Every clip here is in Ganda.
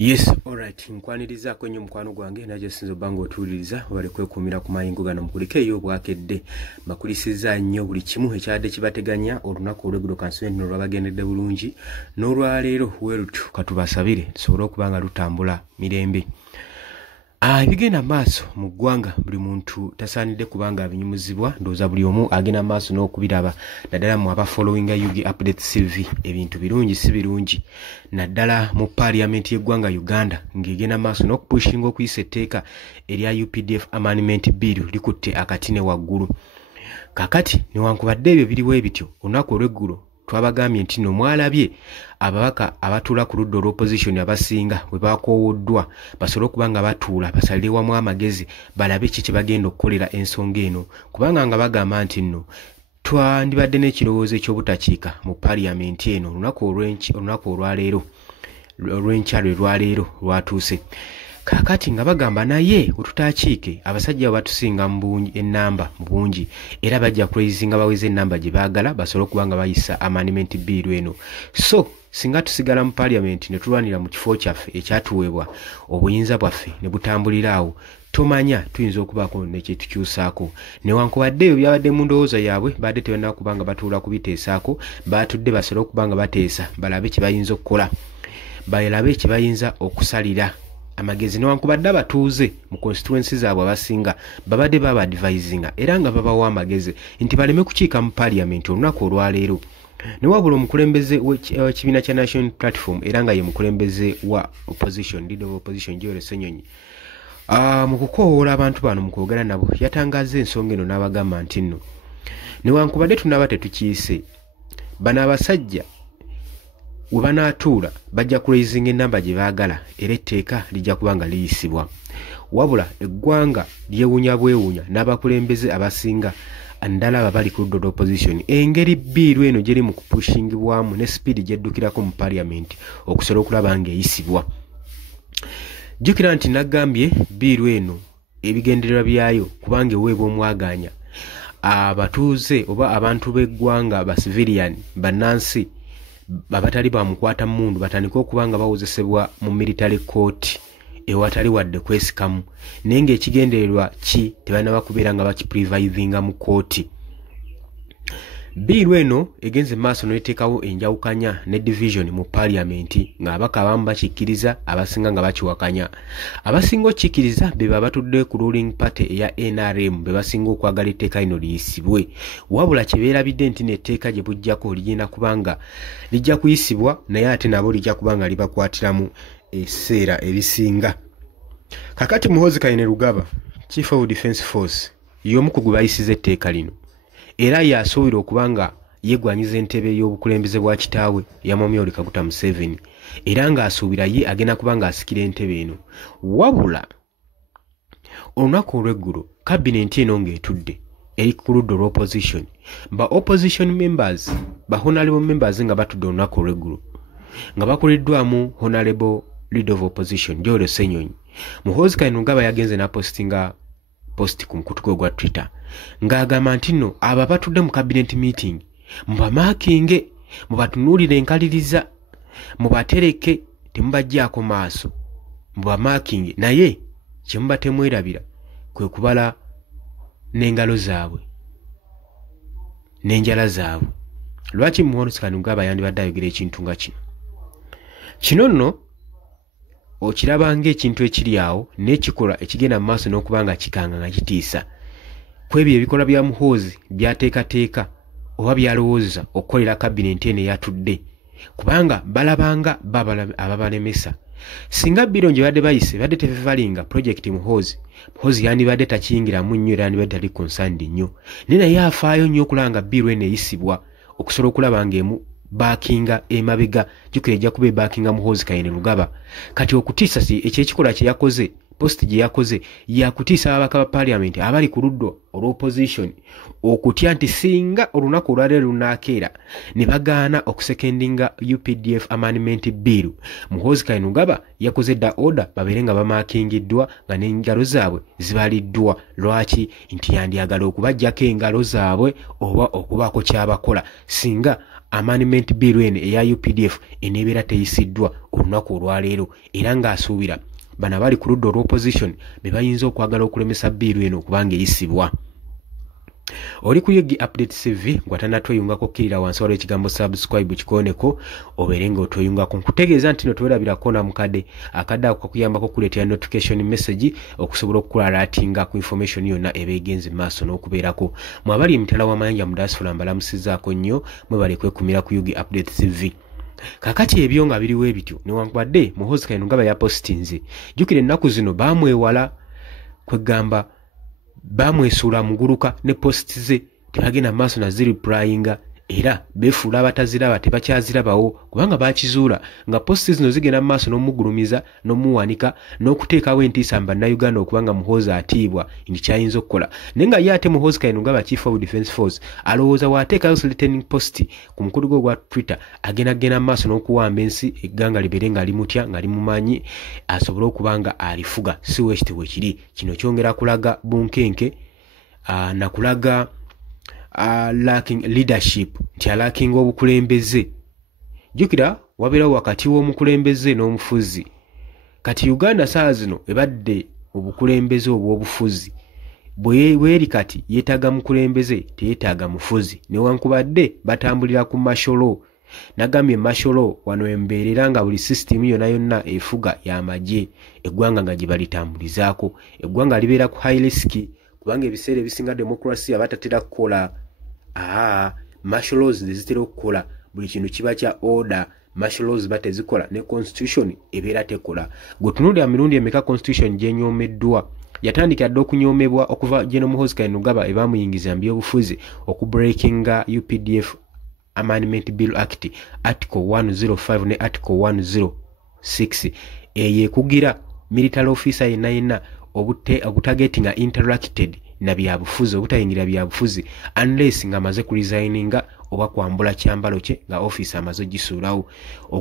Yes, alright. Nkwaniriza kwenye mkwano gwange naje sinzo bango otuliriza bali kwekumira ku mayingo gano mukulike yo bwakedde makulisiza nnyo buli kimu ekyadde kibateganya olunaku olw'eggulo kanswe nno lwabagendedde bulungi n'olwaleero werutu katubasabire tusobole okubanga lutambula mirembe. Ebigenda maaso mu ggwanga buli muntu tasaanidde kubanga abinyumuzibwa ndowooza buli omu agenda maaso n'okubiraba naddala mu aba following UG Update CV ebintu birungi si birungi naddala mu parliament y'eggwanga Uganda ng'egenda maaso n'okupushinga okuyisa etteeka erya UPDF Amendment Bill likutte akatine waggulu. Kakati newankubadde ebyo biriwo ebityo olunaku olw'eggulo twabagambye nti no mwalabye ababaka abatuula ku ludda olw'opposition abasinga bwe bakoowoddwa basobole okubanga batuula basalire wamu amagezi balabe ki kye bagenda okukolera ensonga eno kubanga nga bagamba nti nno twandibadde n'ekirowoozo eky'obutakiika mu parliament eno olunaku olwaleero olw'enkya lwaleero lwatuuse. Kakati nga bagamba naye ututakiike abasajja batusinga ennamba mu bungi era bajja kulezinga baweze ennamba gye baagala basobole okubanga bayisa amendment bill eno. So singa tusigala mu parliament ne tulwanira mu kifo kyaffe ekyatuweebwa obuyinza bwaffe ne butambuliraawo tomanya tuyinza okubaako nekyetukyusaako newankubadde ebyo byabadde mu ndowooza yaabwe badde tebalina kubanga batuula kubiteesaako batudde basobole okubanga bateesa balabe kye bayinza okukola balabe kye bayinza okusalira amagezi newankubadde abatuuze mu constituency zaabwe abasinga babadde baba advisinga era nga babawa amagezi nti baleme kukiika mu parliament olunaku olwaleero. Newabula omukulembeze w'ekibiina kya National Platform era nga ye mukulembeze wa opposition leader of opposition Joel Ssenyonyi mu kukoowoola abantu bano mu kwogera nabo yatangaza ensonga eno n'abagamba nti nno newankubadde tunaba tetukiise bano abasajja we banaatuula bajja kulezinga ennamba gye baagala era etteeka lijja kubanga liyisibwa wabula eggwanga lyewunya bwewunya n'abakulembeze abasinga ndala abali ku ludda olw'opposition engeri biiru eno gyeri mu kupushingibwamu ne sipiidi gyeddukirako mu parliament okusobola okulaba ng'eyisibwa. Jjukira nti nagambye biiru eno ebigendererwa byayo kubanga eweebwa omwaganya abatuuze oba abantu b'eggwanga ba civilian bannansi babatali bamukwata mundu batandika okubanga bawozesebwa mu military court ewatali wadde kwesikamu naye ng'ekigendererwa ki tebalina bakubeera nga bakiprivizinga mu kooti. Biiru eno egenze maaso n'eteekawo enjawukanya ne division mu parliament ng'abaka abamu bakikkiriza abasinga nga bakiwakanya. Abasinga okkikkiriza be batudde ku ruling party eya NRM be basinga okwagala etteeka lino liyisibwe wabula kye beerabidde nti n'etteeka gye bujjako ligenda kubanga lijja kuyisibwa naye ate nabo lijja kubanga libakwatiramu ebiseera ebisinga. Kakati Muhoozi Kainerugaba Chief of Defence Force y'omu ku gwe bayisiza etteeka lino era yasuubira okubanga yeggwanyiza entebe y'obukulembeze bwa kitaawe ya Mwami Yoweri Kaguta Museveni era ng'asuubira ye agenda kubanga asikira entebe eno wabula olunaku olw'eggulo kabinenti eno ng'etudde eri ku ludda olw'opposition ba opposition members ba honorable members nga batudde olunaku olw'eggulo nga bakoleddwamu honorable leader of opposition Joel Ssenyonyi. Muhoozi Kainerugaba yagenze n'apostinga post ku mukutu gwa Twitter ng'agamba nti nno abo batudde mu cabinet meeting mubamaakinge mubatunuulire enkaliriza mubatereke temubajjaako maaso mubamaakinge naye kye muba temwerabira kwe kubala n'engalo zaabwe n'enjala zaabwe. Lwaki Muhoozi Kainerugaba yandibadde ayogera ekintu nga kino nno okiraba ng'ekintu ekiri awo n'ekikolwa ekigenda mu maaso n'okubanga kikanga nga kitiisa kwebyo ebikola bya Muhoozi byateekateeka oba byalowooza okukolera kabinenti eno eyatudde kubanga balabanga ababalemesa. Singa biiro gye badde bayise badde tevalinga project Muhoozi yandibadde takiyingiramu nnyo era yandibadde tali concerned nnyo naye naye afaayo nnyo okulaba biiro eno eyisibwa okusobola okulaba ng'emu backinga emabega jukira ejja kuba backinga Muhoozi Kainerugaba kati okutiisa si ekyekikola kye yakoze post gye yakoze yakutiisa ababaka ba parliament abali ku ludda olw'opposition okutya nti singa olunaku olwaleero lunaakeera ne bagaana okusekendinga UPDF Amendment Bill Muhoozi Kainerugaba yakoze dda order babeere nga bamaakingiddwa nga n'engalo zaabwe zibaliddwa. Lwaki? Nti yandiyagala okubajjako engalo zaabwe oba okubaako kyabakola singa amendment bill eno eya UPDF enebeera teyisiddwa olunaku olwaleero era ng'asuubira bano abali ku ludda olw'opposition be bayinza okwagala okulemesa bill eno okubanga eyisibwa. Oli ku Yugi Update TV ngwatanatweyungako kirira wansi waliwo ekigambo subscribe kikoneko obeere ng'otweyungako nkutegeeza nti no twerabirako na mukadde akadde ako kakuyambako kuleetera notification message okusobola okukulalatinga ku information yonna eba egenze maaso n'okubeerako. Mwe abali emitala w'amayanja mu diaspora mbalamusizaako nnyo mwebale kwekumira ku Yugi Update TV. Kakati ebyo nga biriwo ebityo newankubadde Muhoozi Kayinungaba yapostinze jjukira ennaku zino baamwewala kwegamba bamwesuula muguluka ne post ze tebagenda maaso na ziriplyinga era befuula abataziraba tebakyazirabawo kubanga bakizuula nga post zino zigenda maaso n'omugulumiza n'omuwanika n'okuteekawo entiisa bannayuganda okubanga Muhoozi atiibwa ndi kyayinza okukola naye nga ye ate Muhoozi Kayinungaba Chief of Defence Force alowooza bw'ateekayo returning post ku mukulu gwe gwa Twitter agenda maaso n'okuwamba ensi egganga libeere nga limutya nga limumanyi asobole okubanga alifuga si weekiti bwe kiri. Kino kyongera kulaga bunkenke na kulaga lacking leadership nti lacking obukulembeze. Jukira wabeerawo wakati w'omukulembeze n'omufuzi. Kati Uganda saa zino ebadde obukulembeze obw'obufuzi bweri kati yeetaaga mukulembeze teyeetaaga mufuzi newankubadde batambulira ku masholo. Nagambye masholo wano embeerera nga buli system yonna efuga y'amagye eggwanga nga gye balitambulizaako eggwanga libeera ku high risk kubanga ebiseera ebisinga democracy abatatera kukola martial laws zitera okukola buli kintu kiba kya order. Martial laws batezikola ne constitution ebeera tekola. Gwetunuulira mirundi emeka constitution gyenyomeddwa yatandika dde okunyoomebwa okuva General Muhoozi Kayinungaba ebamuyingiza mu byobufuzi okubreakinga UPDF Amendment Bill Act Article 105 ne Article 106 eyekugira military officer yenna obutagetinga interacted na byabufuzi obutayingira byabufuzi unless nga amaze ku resigninga oba kwambula kyambalo kye nga office amaze gisuulawo.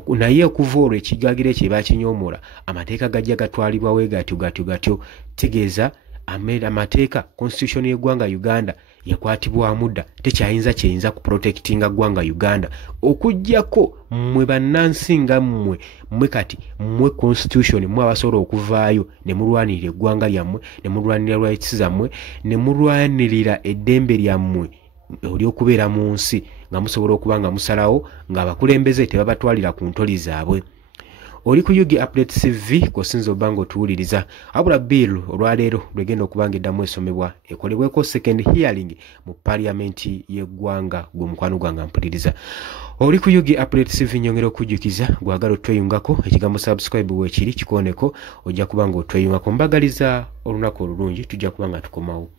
Naye okuva olwo ekigaagiro kye bakinyoomola amateeka gajja gatwalibwawo gatyo tegeeza amateeka constitution y'eggwanga Uganda yakwatibwa mudda tekyayinza ku protectinga ggwanga Uganda okujjako mmwe bannansi nga mmwe kati mmwe constitution mmwe abasobola okuvaayo ne mulwanirira eggwanga lyammwe ne mulwanirira rights zammwe ne mulwanirira eddembe lyammwe olyokubeera mu nsi nga musobola okuba nga musalawo nga abakulembeze tebabatwalira ku ntoli zaabwe. Oli ku Yugi Update TV kosinza obango tuwuliriza abula bill olwaleero lwegenda okubanga eddamu esomebwa ekolebweko second hearing mu parliament y'eggwanga gwe mukwano gwange mpuliriza. Oli ku Yugi Update TV nyongera okujjukiza gwagala otweyungako ekigambo subscribe weekiri kikoneko ojja kubanga otweyungako mbagaliza olunaku olulungi tujja kubanga tukomawo.